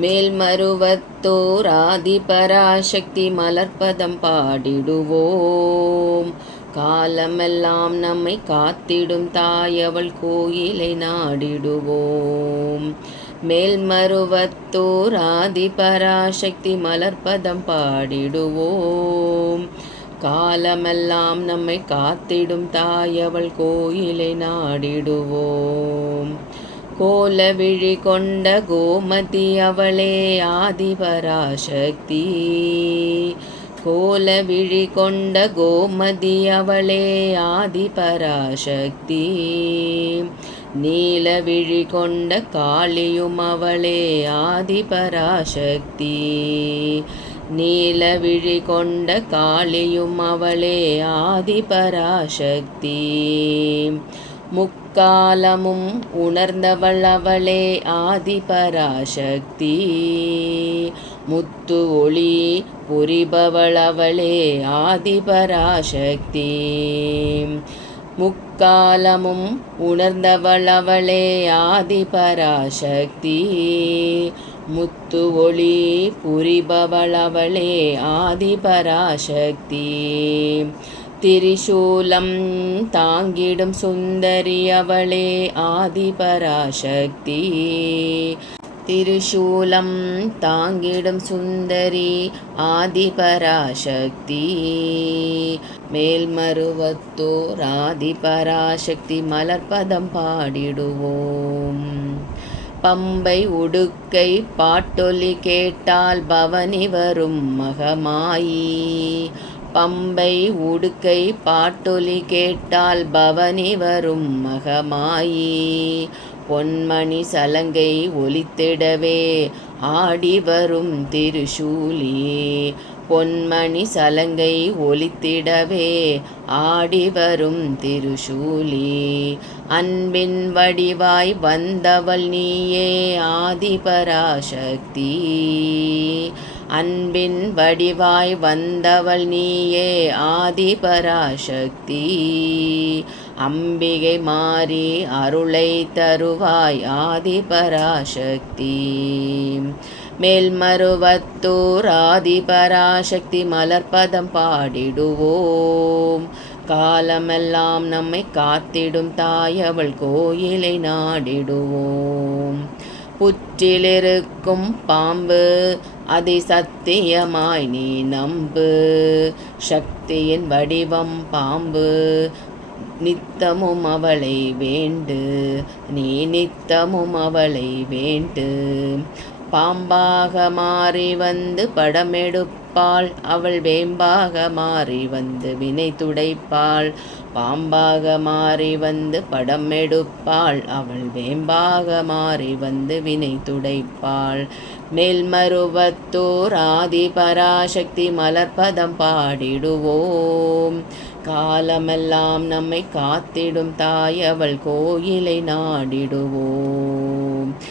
மேல்மருவத்தோர் ஆதிபராசக்தி மலர்ப்பதம் பாடிடுவோம். காலமெல்லாம் நம்மை காத்திடும் தாயவள் கோயிலை நாடிடுவோம். மேல்மருவத்தோர் ஆதிபராசக்தி மலர்ப்பதம் பாடிடுவோம். காலமெல்லாம் நம்மை காத்திடும் தாயவள் கோயிலை நாடிடுவோம். கோலவிழி கொண்ட கோமதி அவளே ஆதிபராசக்தி. கோலவிழி கொண்ட கோமதி அவளே ஆதிபராசக்தி. நீலவிழி கொண்ட காளியும் அவளே ஆதிபராசக்தி. நீலவிழி கொண்ட காளியும் அவளே ஆதிபராசக்தி. முக்காலமும் உணர்ந்தவள் அவளே ஆதிபராசக்தி. முத்து ஒளி புரிபவள் அவளே ஆதிபராசக்தி. முக்காலமும் உணர்ந்தவள் அவளே ஆதிபராசக்தி. முத்து ஒளி புரிபவள் அவளே ஆதிபராசக்தி. திரிசூலம் தாங்கிடும் சுந்தரி அவளே ஆதிபராசக்தி. திரிசூலம் தாங்கிடும் சுந்தரி ஆதிபராசக்தி. மேல்மருவத்தோர் ஆதிபராசக்தி மலர்ப்பதம் பாடிடுவோம். பம்பை உடுக்கை பாட்டொலி கேட்டால் பவனி வரும் மகமாயி. பம்பை உடுக்கை பாட்டொலி கேட்டால் பவனி வரும் மகமாயி. பொன்மணி சலங்கை ஒலித்திடவே ஆடி வரும் திருசூலி. பொன்மணி சலங்கை ஒலித்திடவே ஆடி வரும் திருசூலி. அன்பின் வடிவாய் வந்தவள் நீயே ஆதிபராசக்தி. அன்பின் வடிவாய் வந்தவள் நீயே ஆதிபராசக்தி. அம்பிகை மாறி அருளை தருவாய் ஆதிபராசக்தி. மேல்மருவத்தோர் ஆதிபராசக்தி மலர்ப்பதம் பாடிடுவோம். காலமெல்லாம் நம்மை காத்திடும் தாயவள் கோயிலை நாடிடுவோம். புற்றிலிருக்கும் பாம்பு அதை சத்தியமாய் நீ நம்பு. சக்தியின் வடிவம் பாம்பு நித்தமும் அவளை வேண்டு. நீ நித்தமும் அவளை வேண்டு. பாம்பாக மாறி வந்து படமெடுப்பாள் அவள் வேம்பாக மாறி வந்து வினை துடைப்பாள். பாம்பாக மாறி வந்து படம் எடுப்பாள் அவள் வேம்பாக மாறி வந்து வினை துடைப்பாள். மேல்மருவத்தோர் ஆதிபராசக்தி மலர்ப்பதம் பாடிடுவோம். காலமெல்லாம் நம்மை காத்திடும் தாயவள் கோயிலை நாடிடுவோம்.